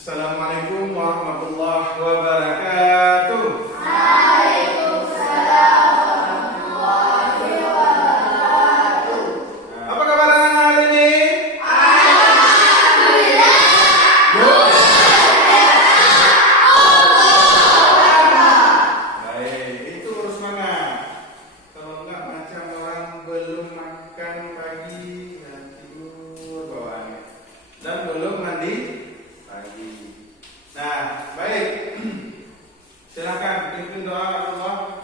Assalamualaikum warahmatullahi wabarakatuh. Waalaikumsalam warahmatullahi wabarakatuh. Apa kabar anak hari ini? Alhamdulillah. Baik, itu harus semangat. Kalau enggak macam orang belum makan pagi dan tidur bawaannya dan belum mandi pagi. Nah, baik. Silakan pimpin doa Allah.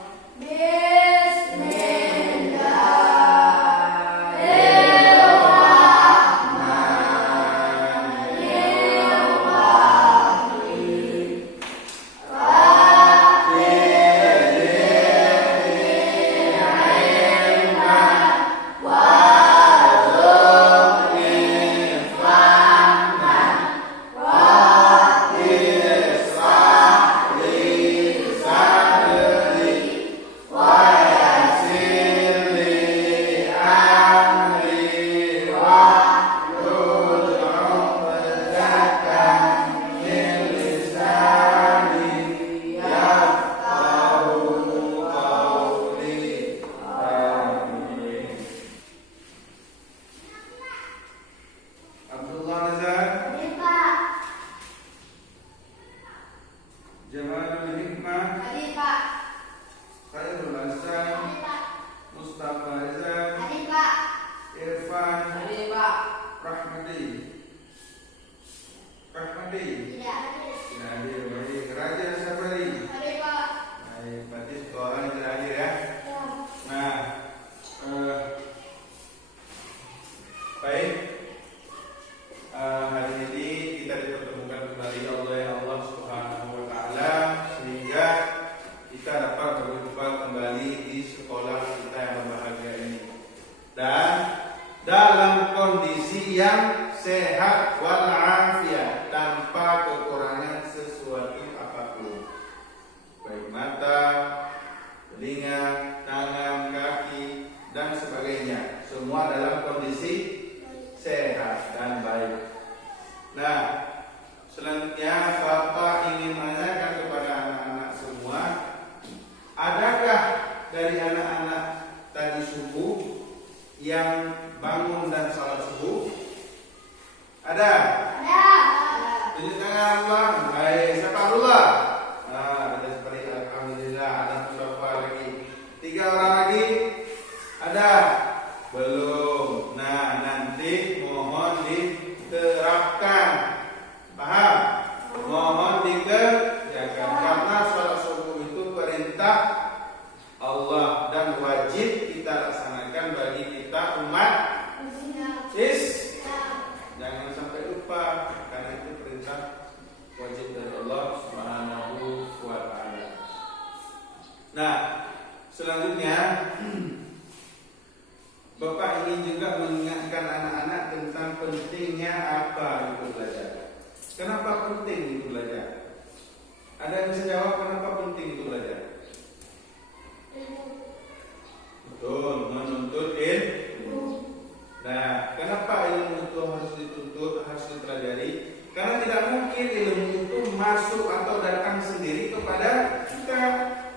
Abdullah Nazar, Jamalul Hikmah, Khairul Hasan, Mustafa Rizal, Irfan, Rahmadi. Tidak hadir. Baik, Raja Sabari. Baik, berarti sekolah orang tidak hadir ya. Nah, baik. Hari ini kita dipertemukan kembali oleh Allah Subhanahu wa taala sehingga kita dapat berjumpa kembali di sekolah kita yang berbahagia ini. Dan dalam kondisi yang sehat walafiat tanpa kekurangan sesuatu apapun. Baik mata, telinga, tangan, kaki dan sebagainya. Semua dalam kondisi sehat dan baik. Nah, selanjutnya Bapak ingin menanyakan kepada anak-anak semua, adakah dari anak-anak tadi subuh yang bangun dan salat subuh? Ada? Tunjuk tangan Allah. Baik, siapa Allah? Nah, ada seperti alhamdulillah, ada Mustafa lagi. 3 orang lagi? Ada? Belum. Nah, nanti mohon diterapkan. Paham? Mohon dikerjakan karena salat subuh itu perintah Allah dan wajib kita laksanakan bagi kita umat Jangan sampai lupa karena itu perintah wajib dari Allah Subhanahu wa taala. Nah, selanjutnya Bapak ingin juga mengingatkan anak-anak tentang pentingnya apa itu belajar. Kenapa penting itu belajar? Ada yang bisa jawab kenapa penting itu belajar? Betul, menuntut ilmu. Nah, kenapa ilmu itu harus dituntut, harus dipelajari? Karena tidak mungkin ilmu itu masuk atau datang sendiri kepada kita.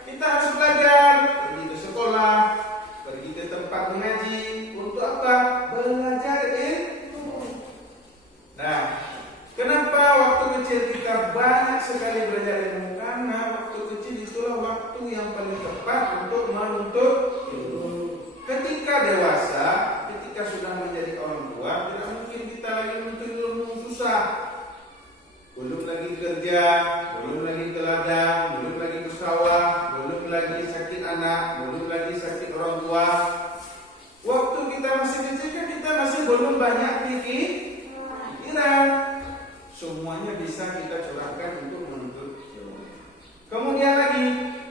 Kita harus belajar, pergi ke sekolah, pergi ke tempat mengaji. Untuk apa? Belajar ilmu. Nah, kenapa waktu kecil kita banyak sekali belajar ilmu? Karena waktu kecil itulah waktu yang paling tepat untuk menuntut ilmu. Ketika dewasa, ketika sudah menjadi orang tua, tidak mungkin kita lagi menuntut ilmu, susah. Belum lagi kerja, belum lagi ke ladang, belum lagi ke sawah, belum lagi sakit anak, belum lagi sakit orang tua. Waktu kita masih kecil kan kita masih belum banyak pikiran. Semuanya bisa kita curahkan untuk menuntut ilmu. Kemudian lagi,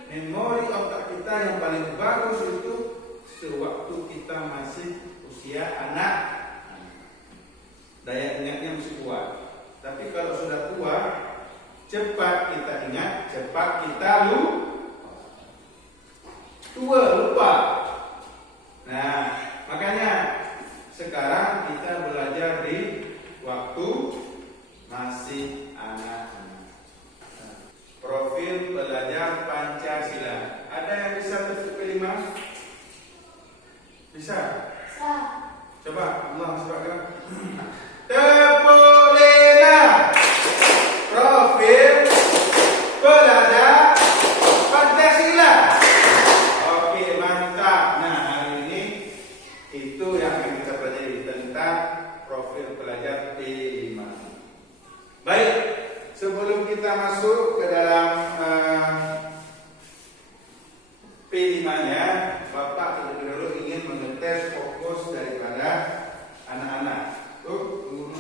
memori otak kita yang paling bagus itu sewaktu kita masih usia anak. Daya ingatnya masih kuat. Tapi kalau sudah tua, cepat kita ingat, cepat kita lupa. Nah, makanya sekarang kita belajar di waktu masih anak pelajar Pancasila. Ada yang bisa tertutup kelima? Bisa? Coba Allah sebutkan. Tepuk lidah. Profil pelajar Pancasila. Oke, mantap. Nah, hari ini itu yang akan kita pelajari tentang profil pelajar P5. Baik, sebelum kita masuk ke dalam P5-nya, Bapak terlebih dahulu ingin mengetes fokus daripada anak-anak. Tunggu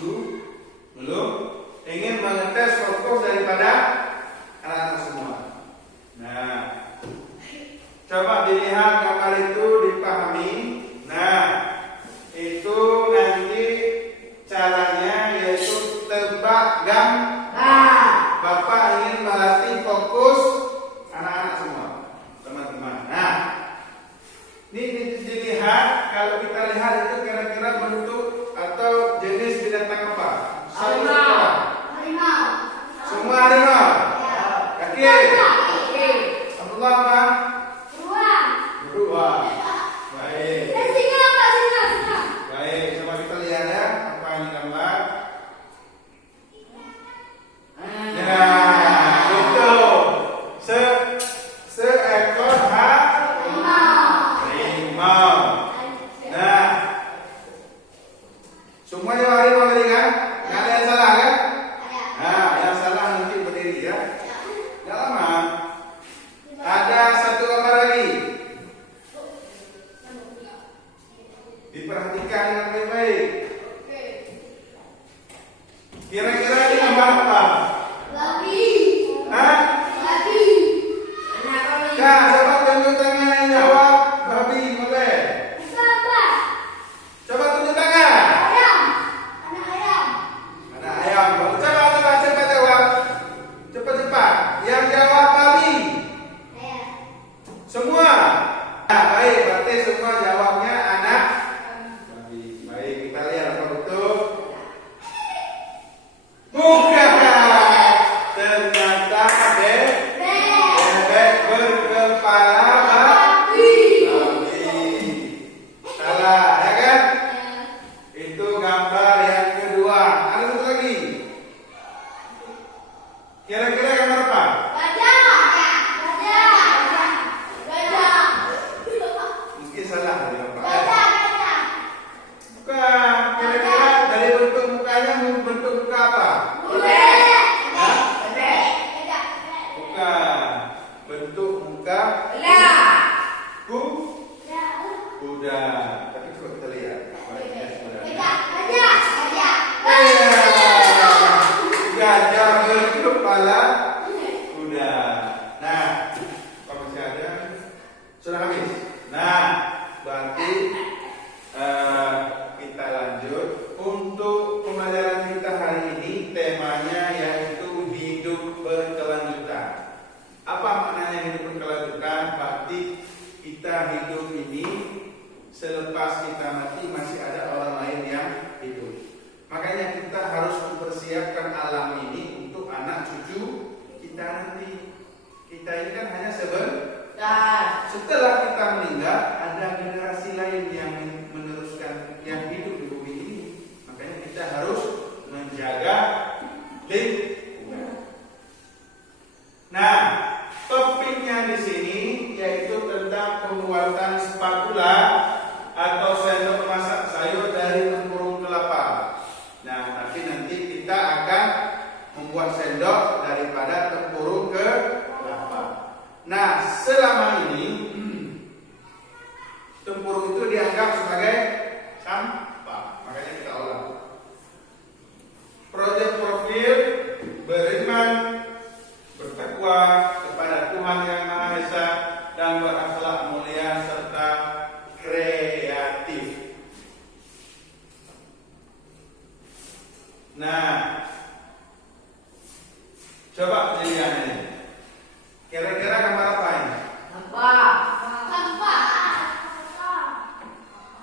dulu. Ingin mengetes fokus daripada anak-anak semua. Nah, coba dilihat gambar itu, dipahami. Nah, itu nanti caranya yaitu tebak gambar. Bapak ingin melatih fokus anak-anak semua, teman-teman. Nah, ini dilihat. Kalau kita lihat itu kira-kira bentuk atau jenis binatang apa? Harimau. Semua harimau. Yakin? Abdullah apa? Beruang. Baik. Baik, coba kita lihat ya apa ini gambar. Ya, betul. Seekor harimau. Nah, semuanya harimau tadi kan? Nggak ada yang salah kan? Nah, yang salah nanti berdiri ya. Nggak lama. Ada satu gambar lagi. Diperhatikan dengan baik-baik. Kira-kira ini gambar apa? Hah? Nah, coba tunjuk tangan yang jawab. Babi, boleh? Coba tunjuk tangan. Ada ayam. Coba cepat jawab. Cepat. Yang jawab babi. Semua. Nah, baik, berarti semua jawabnya anak babi. Baik, kita lihat apa betul. Bukan. Ternyata bebek berkepala babi. Salah, ya kan? Itu gambar yang kedua. Ada satu lagi. Kira-kira gambar apa? Mungkin salah dari Bapak. Bukan. Kira-kira dari bentuk mukanya bentuk muka apa? Bukan. Bentuk muka kuda. Tapi coba kita lihat. Baiknya sebenarnya. Gajah berkepala kuda. Nah, apa masih ada? Sudah habis. Nah, berarti kita lanjut untuk pembelajaran kita hari ini. Temanya yaitu hidup berkelanjutan. Apa maknanya hidup berkelanjutan? Berarti kita hidup ini selepas kita mati masih ada orang lain yang hidup. Makanya kita harus mempersiapkan alam ini untuk anak cucu kita nanti. Kita ini kan hanya sebentar. Setelah kita meninggal, ada generasi lain yang meneruskan yang hidup di bumi ini. Makanya kita harus menjaga lingkungan. Nah, topiknya di sini yaitu tentang pembuatan spatula atau sendok masak sayur dari tempurung kelapa. Nah, tapi nanti kita akan membuat sendok daripada tempurung kelapa. Nah, selama ini tempurung itu dianggap sebagai sampah, makanya kita olah. Proyek profil beriman, bertakwa kepada Tuhan Yang Maha Esa dan berakhlak mulia serta kreatif. Nah, coba lihat ini. Kira-kira gambar apa ini?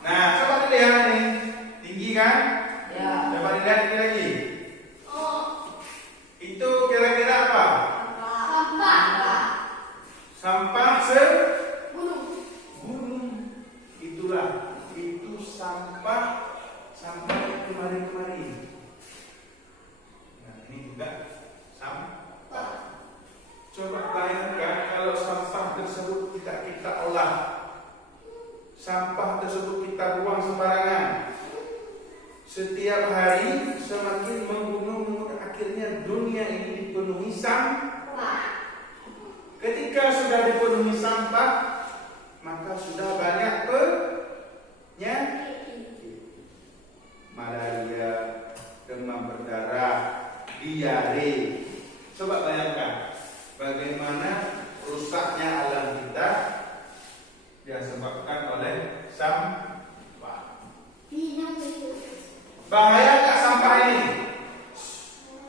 Nah, coba dilihat ini. Tinggi kan? Coba dilihat ini lagi. Itu kira-kira apa? Sampah gunung. gunung. Itulah, itu sampah kemarin-kemarin. Nah, ini juga sampah. Coba bayangkan kalau sampah tersebut kita olah, sampah tersebut kita buang sembarangan. Setiap hari semakin menggunung, akhirnya dunia ini dipenuhi sampah. Ketika sudah dipenuhi sampah, maka sudah banyak penyakit. Malaria, demam berdarah, diare. Coba bayangkan bagaimana rusaknya alam kita disebabkan oleh sampah. Bahaya nggak sampah ini?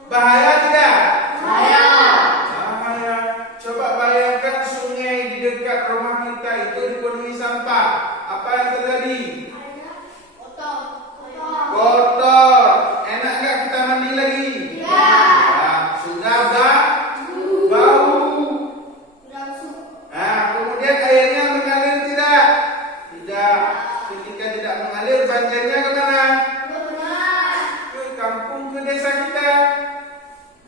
Bahaya tidak? Bahaya. Bahaya. Coba bayangkan sungai di dekat rumah kita itu dipenuhi sampah. Apa yang terjadi? Kotor. Enak nggak kita mandi lagi? Ya. Sudah bau. Nah, kemudian airnya mengalir tidak? Tidak. Ketika tidak mengalir, banjirnya kemana? Ke kampung, ke desa kita.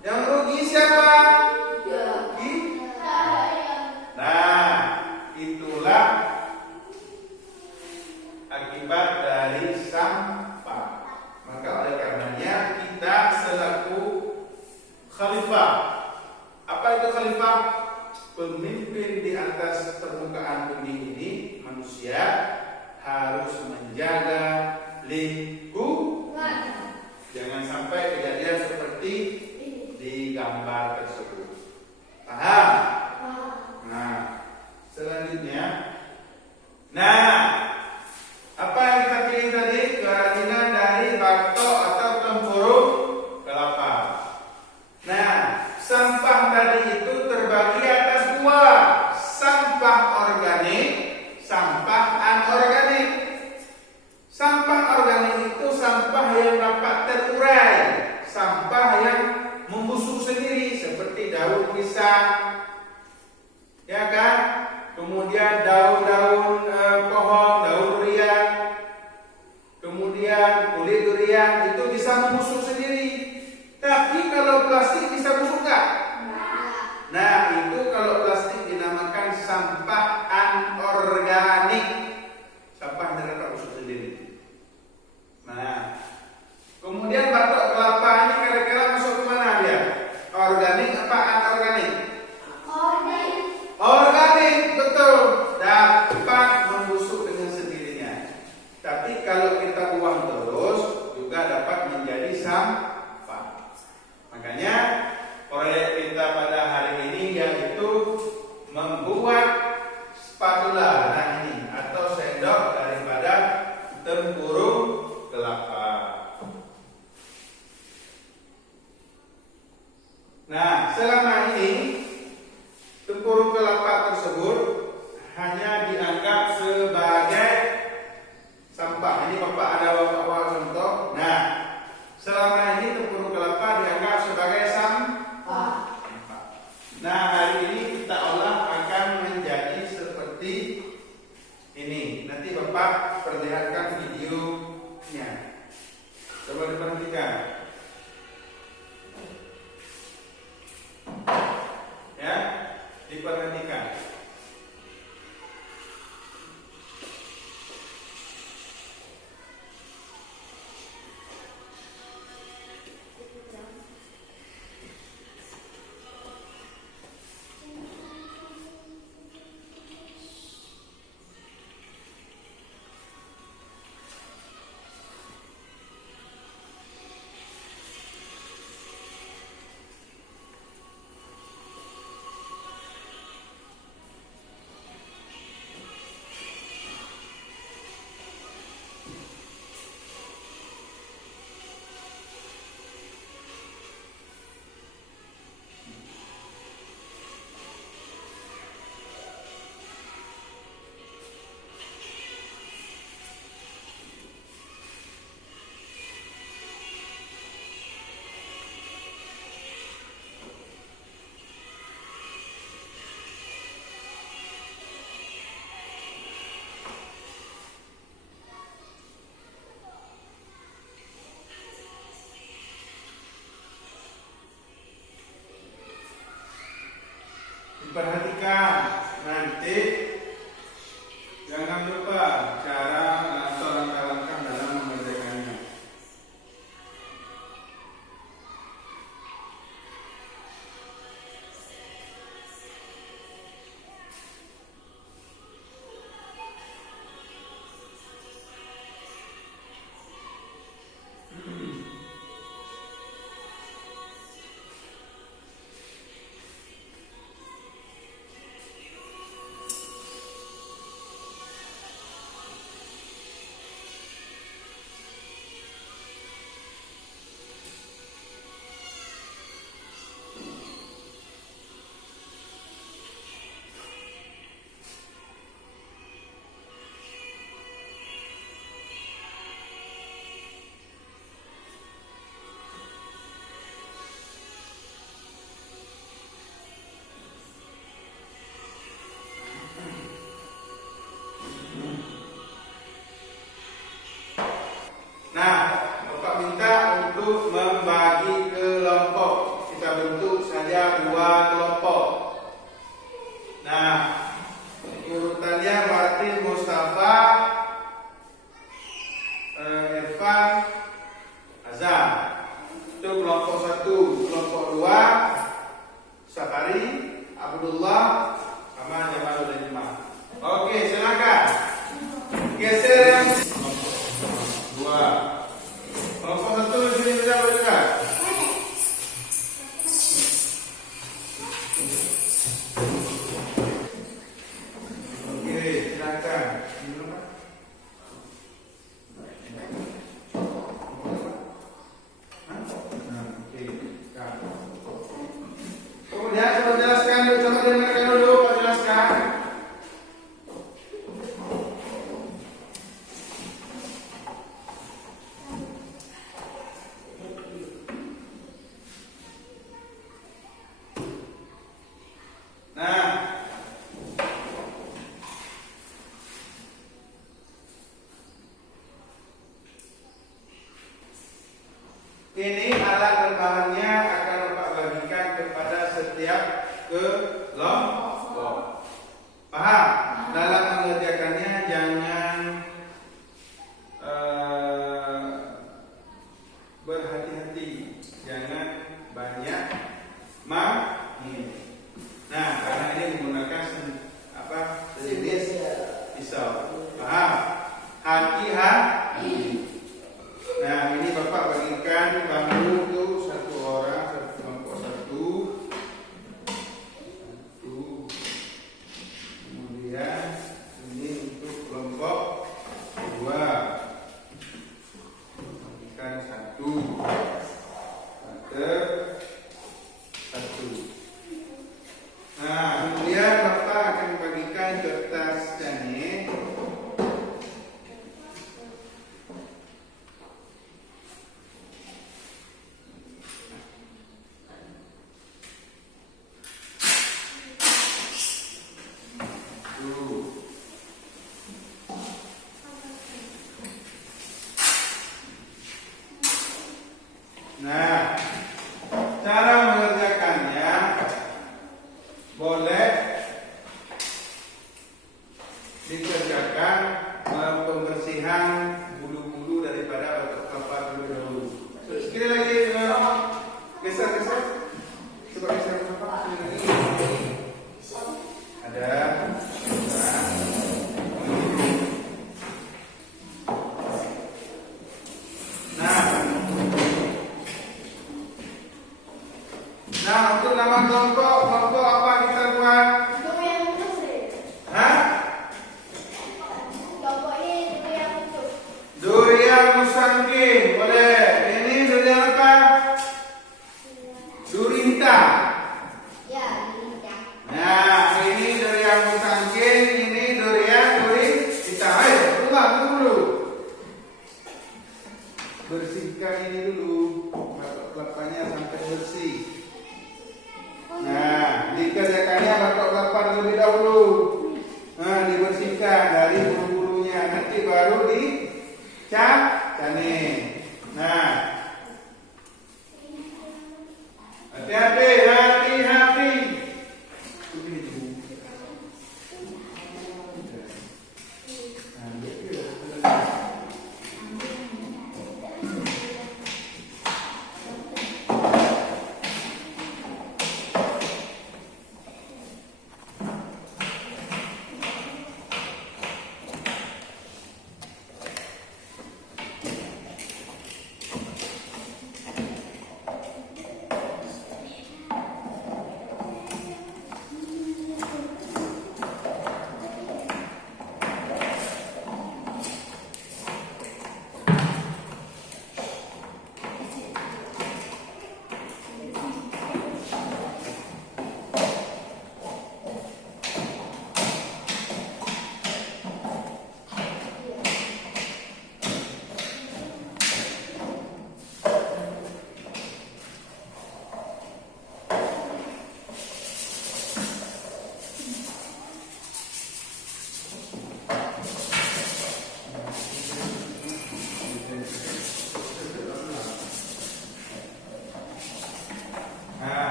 Yang rugi siapa? Nah, itulah akibat dari sampah. Maka oleh karenanya kita selaku khalifah. Apa itu khalifah? Pemimpin di atas permukaan bumi ini, manusia harus menjaga lingkungan. Jangan sampai kejadian seperti di gambar tersebut. Paham? Nah, selanjutnya. Nah, apa yang kita pilih tadi? Kerajinan dari batok atau tempurung kelapa. Nah, sampah tadi itu terbagi atas dua. Sampah organik, sampah anorganik. Sampah organik itu sampah yang dapat terurai, sampah yang membusuk sendiri seperti daun pisang, ya kan? Kemudian daun-daun pohon, daun durian, kemudian kulit durian itu bisa membusuk sendiri. Tapi kalau plastik bisa busuk nggak? Nah, itu kalau plastik dinamakan sampah anorganik, sampah yang dapat busuk sendiri. Nah, kemudian batok kelapa ini kira-kira masuk ke mana dia? Organik apa anorganik? Organik, betul. Dapat membusuk dengan sendirinya. Tapi kalau kita buang terus juga dapat menjadi sampah. Makanya proyek kita pada hari ini yaitu membuat spatula, nah ini, atau sendok daripada tempurung kelapa. Nah, selama ini tempurung kelapa tersebut hanya dianggap sebagai sampah. Ini Bapak ada bawa contoh. Nah, selama ini tempurung kelapa dianggap sebagai sampah. Nah, hari ini kita olah akan menjadi seperti ini. Nanti Bapak perlihatkan videonya. Coba diperhatikan. Ya, diperhatikan. nanti jangan lupa cara atau langkah-langkah dalam mengerjakannya. Nah, Bapak minta untuk membagi kelompok. Kita bentuk saja 2 kelompok. Nah, urutannya Martin, Mustafa, Irfan, Azam. Itu kelompok 1. Kelompok 2, Sakari, Abdullah, sama Jamaluddin Imam. Oke, silakan. Geser yang 2. Kelompok 1 di sini bisa berdekat. Oke, silakan. Kemudian coba jelaskan dulu, coba dengarkan dulu, Pak jelaskan. Nah, ini alat rebahannya akan Bapak bagikan kepada setiap kelompok. Paham? Dalam mengerjakannya jangan berhati-hati, jangan banyak Nah, karena ini menggunakan jenis pisau. Paham? Hati-hati. Nah, ini Bapak bagikan bambu itu 1 orang, 1 kelompok 1. Kemudian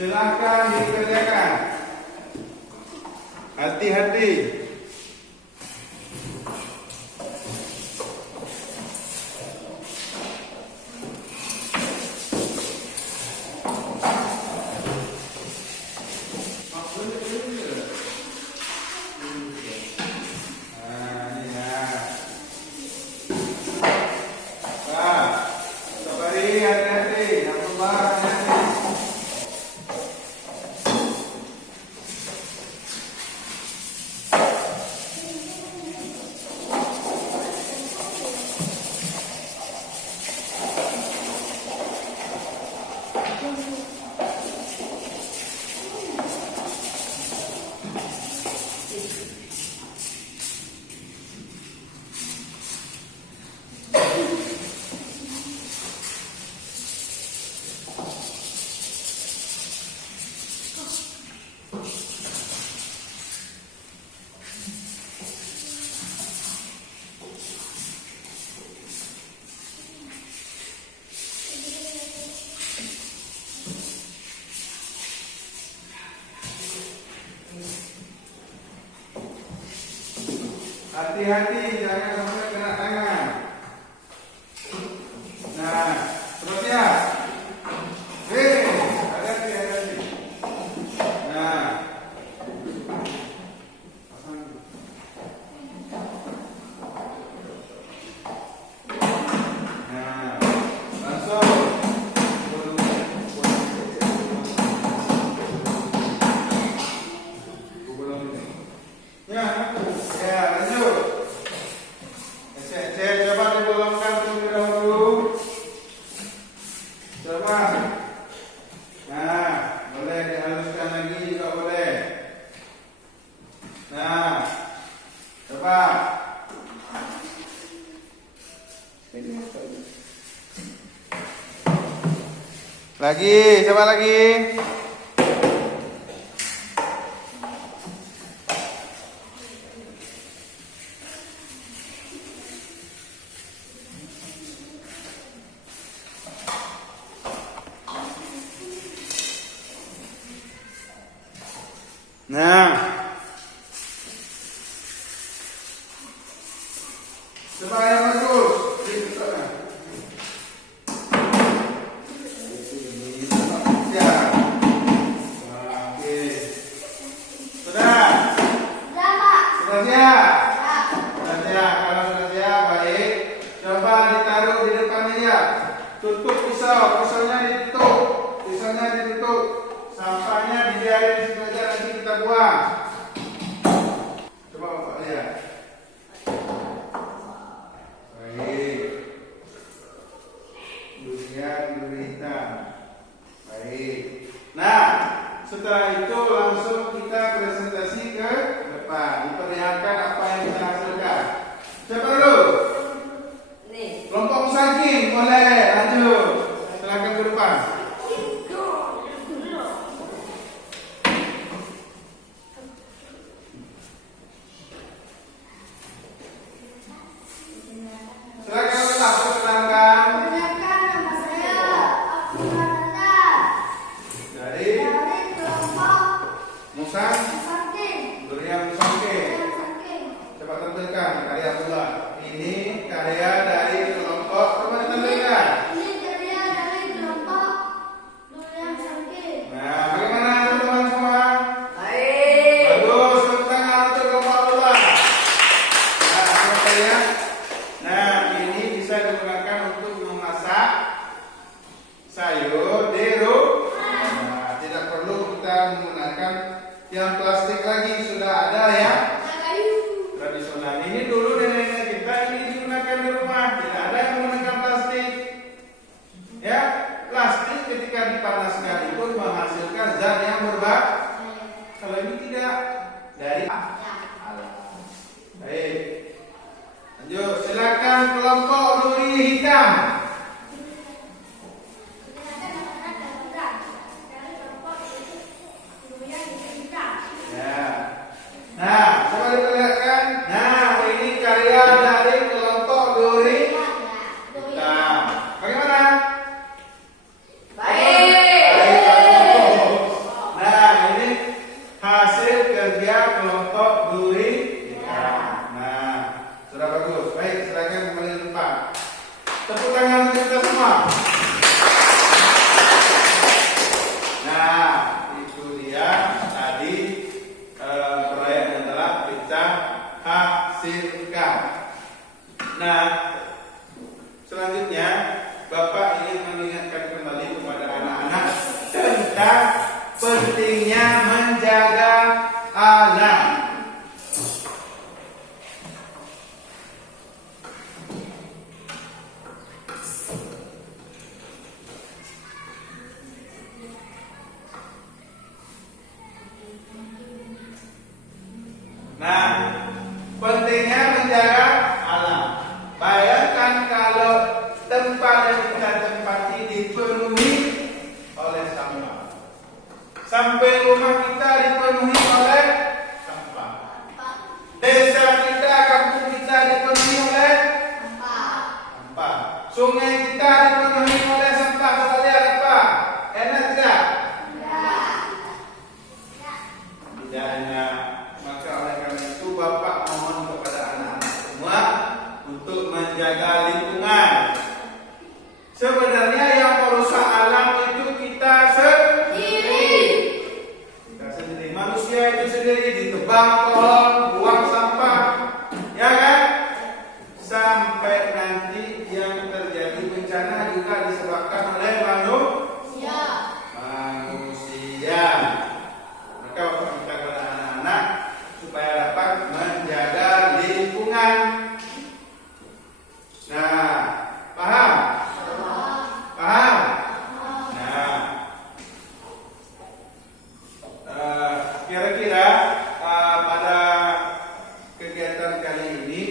Silakan dikerjakan. Hati-hati. Nah, ini ya. Nah, sabari, hati-hati. Alhamdulillah, hati-hati. Hati-hati, jangan sampai kena tangan. Nah, terus ya. Hati-hati, hati-hati. Nah, pasang. Nah, langsung. Ya, ya, lanjut. Saya coba dibolongkan terlebih dahulu. Coba. Nah, boleh dihaluskan lagi juga boleh. Nah, coba. Lagi, coba lagi. Nah, coba yang bagus. Ya. Oke. Sudah. Sudah siap. Sudah siap. Kalau sudah siap, baik. Coba ditaruh di depan meja. Tutup pisau. Pisaunya ditutup. Pisaunya ditutup. Sampahnya dibiarin di situ aja, nanti kita buang. Coba Bapak lihat. Baik. Durian, gurita. Baik. Nah, setelah itu langsung kita presentasi ke depan. Diperlihatkan apa yang kita hasilkan. Siapa dulu? Kelompok musangking, boleh lanjut. Silakan ke depan. Silakan tetap perkenalkan. Perkenalkan, nama saya Abdullah Dari kelompok Musang, Musangking. Durian Musangking. Coba tampilkan karya pula. Ini karya dari kelompok. Coba ditampilkan. Ini karya dari kelompok Durian Musangking. Nah, bagaimana teman-teman semua? Baik. Bagus, tepuk tangan untuk kelompok pula. Nah, apa saya? Nah, ini bisa digunakan untuk memasak sayur di rumah. Nah, tidak perlu kita menggunakan yang plastik lagi, sudah ada ya. Tradisional ini dulu nenek-nenek kita ini digunakan di rumah, tidak ada yang menggunakan plastik. Ya, plastik ketika dipanaskan itu menghasilkan zat yang berbahaya. Kalau ini tidak dari alam. Baik, lanjut. Silakan kelompok duri hitam. Ya. Nah, coba diperlihatkan. Nah, ini karya dari kelompok duri hitam. Bagaimana? Baik. Baik. hasilkan. Nah, selanjutnya Bapak ingin mengingatkan kembali kepada anak-anak tentang pentingnya menjaga alam. Nah, pentingnya menjaga alam. Bayangkan kalau tempat yang kita tempati dipenuhi oleh sampah. Sampai rumah kita dipenuhi oleh sampah. Desa kita, kampung kita dipenuhi oleh sampah. Sungai kita dipenuhi oleh sampah. Kalian apa? Enak tidak? Tidak enak. Maka oleh karena itu Bapak mohon kepada anak-anak semua untuk menjaga lingkungan. Sebenarnya yang merusak alam itu kita sendiri. Kita sendiri. Manusia itu sendiri ditebang pohon, buang sampah, ya kan? Sampai nanti yang terjadi bencana juga disebabkan oleh manusia. Maka Bapak minta kepada anak-anak supaya dapat menjaga lingkungan. Nah, paham? Paham? Nah, kira-kira pada kegiatan kali ini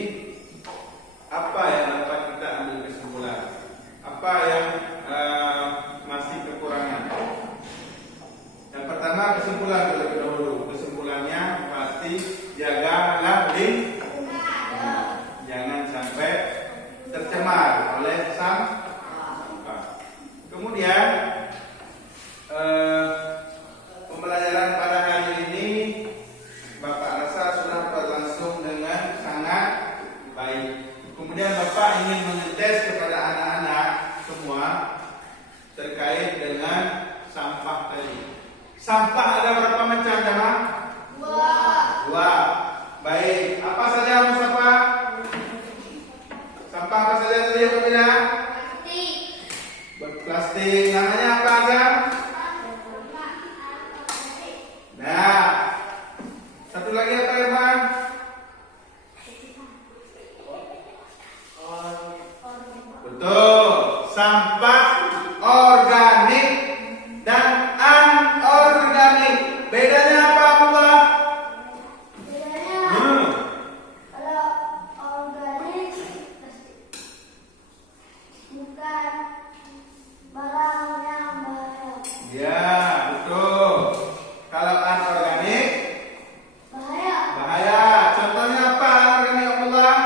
apa yang dapat kita ambil kesimpulan? Apa yang masih kekurangan? Yang pertama kesimpulan terlebih dahulu. Kesimpulannya pasti jagalah lingkungan. Jangan sampai tercemar oleh sampah. Kemudian pembelajaran pada hari ini Bapak rasa sudah berlangsung dengan sangat baik. Kemudian Bapak ingin mengetes kepada anak-anak semua terkait dengan sampah tadi. Sampah ada berapa macam, jemaah? Dua. Baik. Apa saja Mustafa? Sampah apa saja tadi yang berbeda? Plastik. Namanya apa aja? Nah. Satu lagi apa ya, Bang? Betul. Sampah organik dan anorganik. Bedanya apa, Abdullah? Kalau organik bukan barang yang bahaya. Ya, betul. Kalau anorganik bahaya. Contohnya apa anorganik, Abdullah?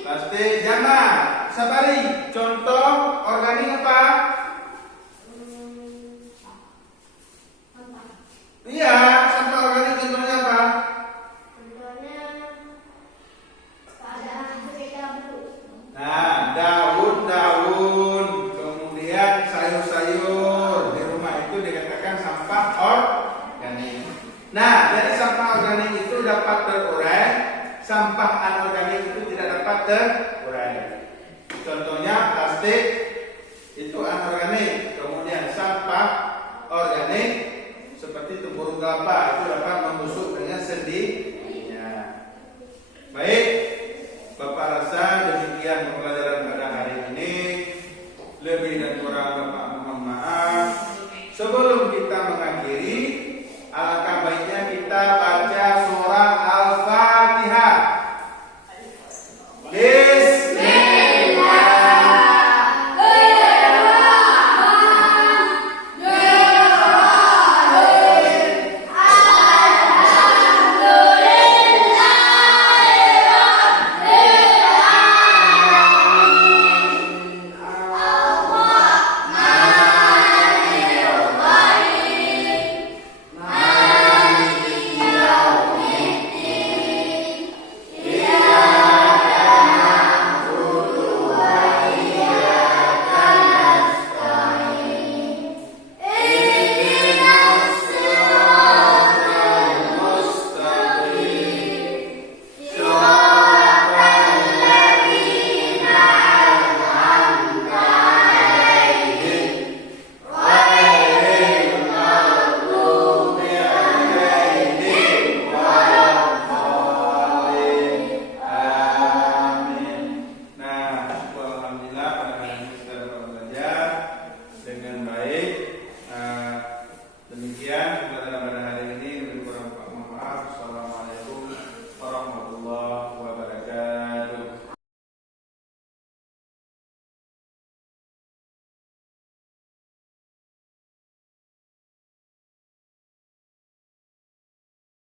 Plastik. Jangan. Sabari. Contoh organik apa? Iya, sampah organik contohnya apa? Nah, daun-daun, kemudian sayur-sayur di rumah itu dikatakan sampah organik. Nah, dari sampah organik itu dapat terurai, sampah anorganik itu tidak dapat terurai. Contohnya plastik itu anorganik, kemudian sampah organik seperti tempurung kelapa itu dapat membusuk dengan sendiri.